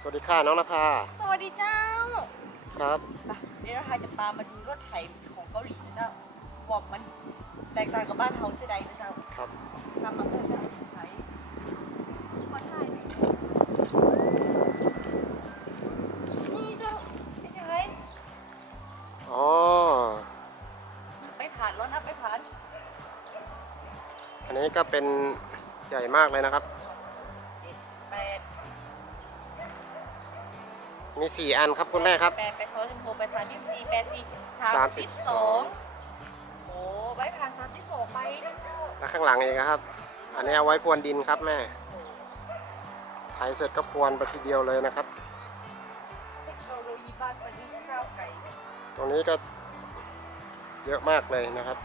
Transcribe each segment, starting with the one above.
สวัสดีค่ะน้องนภาสวัสดีเจ้าครับไปเดี๋ยวเราพาจะพามาดูรถไถของเกาหลีนะเจ้าว่ามันแตกต่างกับบ้านเฮาจะใดนะเจ้าครับทำมาเพื่อเจ้าไถขอถ่ายหน่อยนี่เจ้าไม่ใช่ไหมอ๋อไปผ่านรถนะไปผ่าน อันนี้ก็เป็นใหญ่มากเลยนะครับ มีสี่อันครับคุณแม่ครับ แปดแปดสองสิบหกแปดสามสิบสี่แปดสี่สาสามมสิสิบบสสอองงโอ้ไปผ่านสามสิบสองไปนะเจ้าแล้วข้างหลังเองนะครับ อันนี้เอาไว้พรวนดินครับแม่ไถเสร็จก็พรวนไปทีเดียวเลยนะครับ เทคโนโลยีบ้านวันนี้ก้าวไกลตรงนี้ก็เยอะมากเลยนะครับ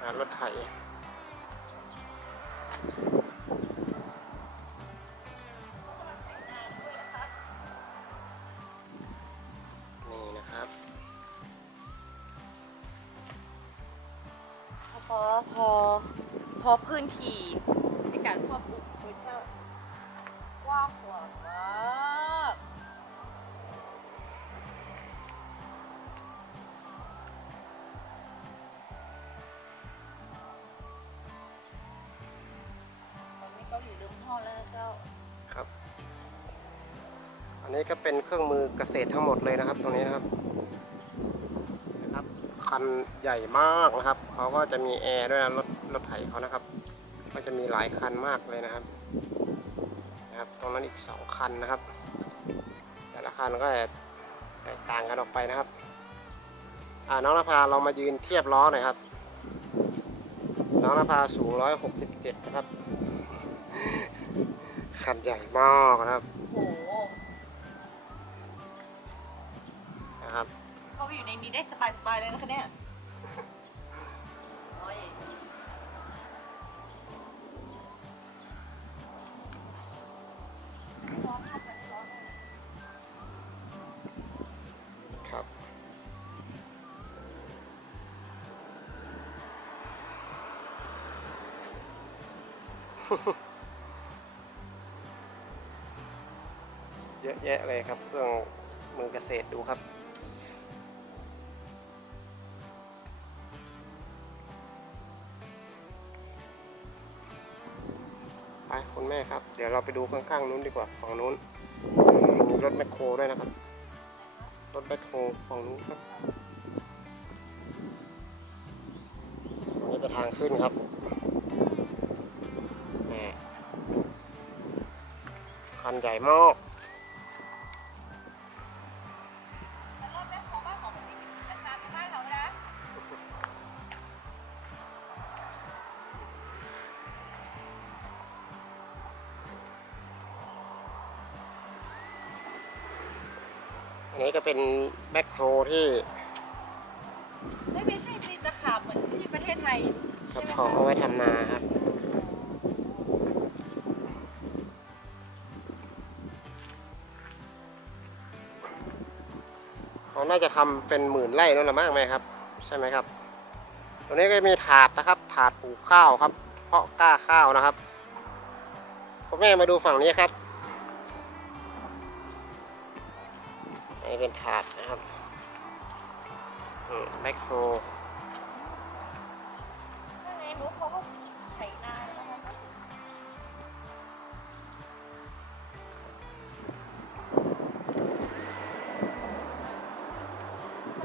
อ่ารถไถ อพอพอพื้นที่ในการเพาะปลูกโดยเจ้ากว้างขวางมากตอนนี้เกาหลีเริ่มพ่อแล้วนะเจ้าครับ อันนี้ก็เป็นเครื่องมือเกษตรทั้งหมดเลยนะครับ ตรงนี้นะครับ คันใหญ่มากนะครับ เขาก็จะมีแอร์ด้วยนะรถรถไถเขานะครับ ก็จะมีหลายคันมากเลยนะครับ นะครับ ตรงนั้นอีกสองคันนะครับ แต่ละคันก็แตกต่างกันออกไปนะครับ อ่าน้องนภาเรามายืนเทียบล้อหน่อยครับ น้องนภาสูง167นะครับ คันใหญ่มากนะครับ ก็อยู่ในนี้ได้สบายๆเลยนะคะเนี่ยโอ้ยร้อนมากเลยร้อนมากครับ เยอะแยะเลยครับเครื่องมือเกษตรดูครับ คุณแม่ครับ เดี๋ยวเราไปดูข้างๆนู้นดีกว่าฝั่งนู้นมีรถแมคโครด้วยนะครับ รถแมคโครฝั่งนู้นครับนนี้เป็นทางขึ้นครับคันใหญ่มาก นนี้ก็เป็นแบคโฮที่ไม่ไม่ใช่ตีนตะขาบเหมือนที่ประเทศไทยครัใช่บไหมเขาคะเอาไว้ทำนาครับเขาน่าจะทำเป็นหมื่นไร่นั่นแหละมั้งไหมครับ ใช่ไหมครับตัวนี้ก็มีถาดนะครับ ถาดปลูกข้าวครับ เพาะกล้าข้าวนะครับพ่อแม่มาดูฝั่งนี้ครับ นนี้เป็นถาดนะครับอืมแมคโครข้างในหนูเขาก็ไถนาแล้วนะคะ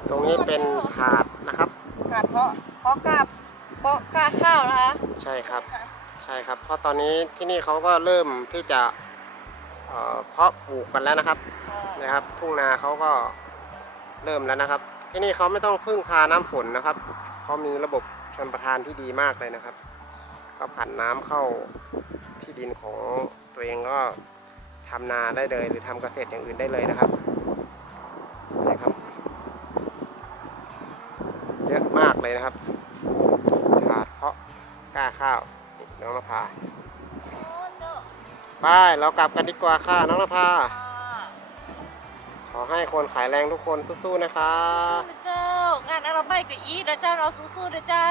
ตรงนี้เป็นถาดนะครับ ค่ะเพราะเพราะกาบเพราะกาข้าวนะคะ ใช่ครับ ใช่ครับ เพราะตอนนี้ที่นี่เขาก็เริ่มที่จะ เอ่อเพาะปลูกกันแล้วนะครับนะครับ ทุ่งนาเขาก็เริ่มแล้วนะครับ ที่นี่เขาไม่ต้องพึ่งพาน้ำฝนนะครับเขามีระบบชนประทานที่ดีมากเลยนะครับ ก็ผ่านน้ำเข้าที่ดินของตัวเองก็ทำนาได้เลย หรือทำเกษตรอย่างอื่นได้เลยนะครับนะครับ เยอะมากเลยนะครับถาดเพาะกล้าข้าวนี่น้องนภาโอ้เจ้า ไปเรากลับกันดีกว่าค่ะน้องนภาค่ะขอให้คนขายแรงทุกคนสู้ๆนะคะสู้นะเจ้างานอะไรไม่กับอีนะเจ้าเราสู้ๆนะเจ้า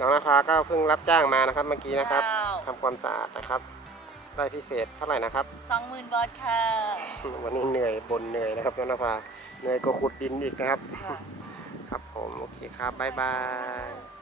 น้องนภาก็เพิ่งรับจ้างมานะครับเมื่อกี้นะครับเจ้าทำความสะอาดนะครับได้พิเศษเท่าไหร่นะครับสองหมื่นบาทค่ะวันนี้เหนื่อยบนเหนื่อยนะครับน้องนภาเหนื่อยก็ขุดดินอีกนะครับค่ะครับผมโอเคครับบ๊ายบาย